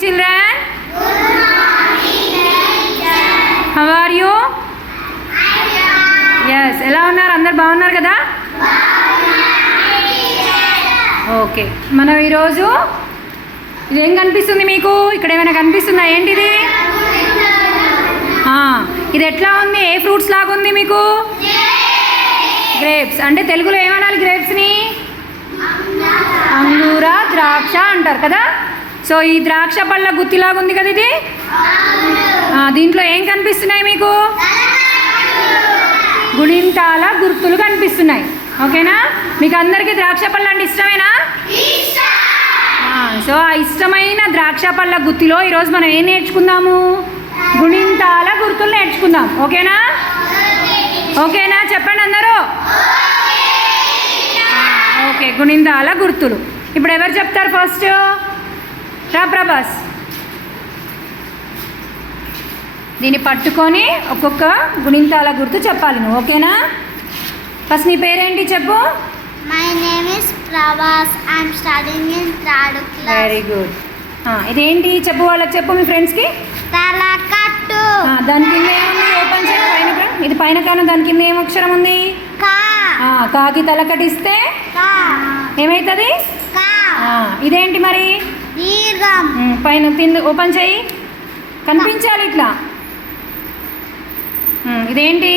Children, how are you? Yes, ఎలా ఉన్నారు? అందరు బాగున్నారు కదా? ఓకే, మనం ఈరోజు ఇదేం కనిపిస్తుంది మీకు? ఇక్కడ ఏమైనా కనిపిస్తుందా? ఏంటిది? ఇది ఎట్లా ఉంది? ఏ ఫ్రూట్స్ లాగా ఉంది మీకు? గ్రేప్స్. అంటే తెలుగులో ఏమనాలి గ్రేప్స్ని? అంగూర, ద్రాక్ష అంటారు కదా. సో ఈ ద్రాక్ష పళ్ళ గుత్తిలాగా ఉంది కదా ఇది. దీంట్లో ఏం కనిపిస్తున్నాయి మీకు? గుణింతాల గుర్తులు కనిపిస్తున్నాయి. ఓకేనా? మీకు అందరికీ ద్రాక్ష పళ్ళు అంటే ఇష్టమేనా? సో ఆ ఇష్టమైన ద్రాక్ష పళ్ళ గుత్తిలో ఈరోజు మనం ఏం నేర్చుకుందాము? గుణింతాల గుర్తులు నేర్చుకుందాం. ఓకేనా? ఓకేనా? చెప్పండి అందరూ. ఓకే, గుణింతాల గుర్తులు. ఇప్పుడు ఎవరు చెప్తారు ఫస్ట్? రా ప్రభాస్. దీన్ని పట్టుకొని ఒక్కొక్క గుణింతాల గుర్తు చెప్పాలి నువ్వు. ఓకేనా? ఫస్ట్ నీ పేరేంటి చెప్పు. My name is Prabhas. I am studying in 3rd class. Very good. ఇదేంటి చెప్పు, వాళ్ళకి చెప్పు, మీ ఫ్రెండ్స్కి. తలకట్టు. దాని కింద ఏముంది? ఓపెన్ చేయ. పైన ఇది పైన కాను, దాని కింద ఏం అక్షరం ఉంది? కా. కాకి తలకటిస్తే ఏమవుతుంది? ఇదేంటి మరి? దీర్ఘం. పైన కింద ఓపెన్ చేయి, కనిపించాలి ఇట్లా. ఇదేంటి?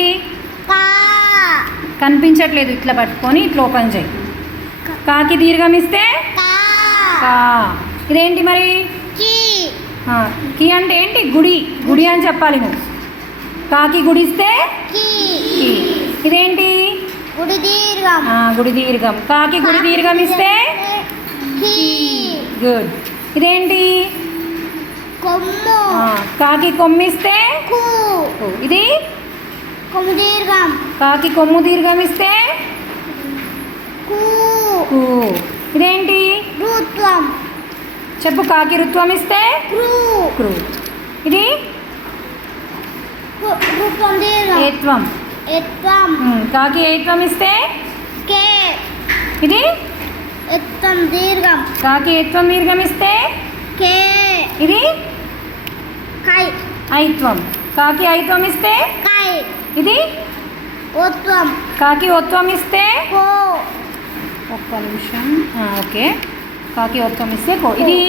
కనిపించట్లేదు. ఇట్లా పట్టుకొని ఇట్లా ఓపెన్ చేయి. కాకి దీర్ఘం ఇస్తే కా. ఇదేంటి మరి? కి అంటే ఏంటి? గుడి. గుడి అని చెప్పాలి నువ్వు. కాకి గుడిస్తే కి. ఇదేంటి? గుడి దీర్ఘం. గుడి దీర్ఘం. కాకి గుడి దీర్ఘం ఇస్తే కి. గుడ్. ఇదేంటి? కొమ్ము. కాకి కొమ్మిస్తే కు. ఇది కొమ్ము దీర్ఘం. కాకి కొమ్ము దీర్ఘం ఇస్తే కు. ఇదేంటి? రుత్వం. చెప్పు. కాకి రుత్వం ఇస్తే క్రూ. ఇది రుత్వం దీర్ఘం. ఏత్వం. ఎత్వం. కాకి ఏత్వం ఇస్తే కే. ఇది ఎత్వం దీర్ఘం. కాకి ఏత్వం దీర్ఘం ఇస్తే కే. ఇది కై. ఐత్వం. కాకి ఐత్వం ఇస్తే కై. ఇది ఒత్వం. కాకి ఒత్వం ఇస్తే కో. ఒక్క నిమిషం. ఓకే, కాకి ఒత్వం ఇస్తే కో. ఇది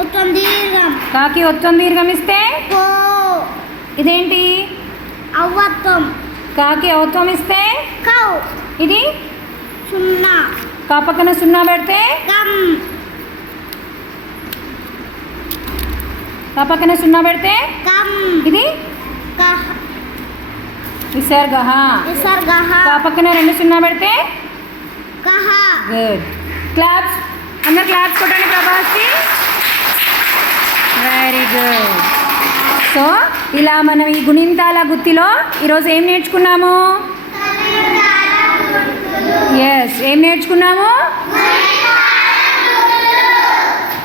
ఒత్వం దీర్ఘం. కాకి ఒత్వం దీర్ఘం ఇస్తే కో. ఇదేంటి? అవత్వం. కాకి అవత్వం ఇస్తే కౌ. ఇది సున్నా. కా పక్కన సున్నా పెడితే కం. కా పక్కన సున్నా పెడితే కం. ఇది కహ. విసర్గ. విసర్గః. కా పక్కన రెండు సున్నా పెడితే కహ. గుడ్. క్లాప్స్. అందరు క్లాప్స్ కొట్టండి ప్రభాస్కి. Very good. సో ఇలా మనం ఈ గుణింతాల గుత్తిలో ఈరోజు ఏం నేర్చుకున్నాము? ఎస్, ఏం నేర్చుకున్నాము?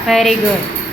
Very good.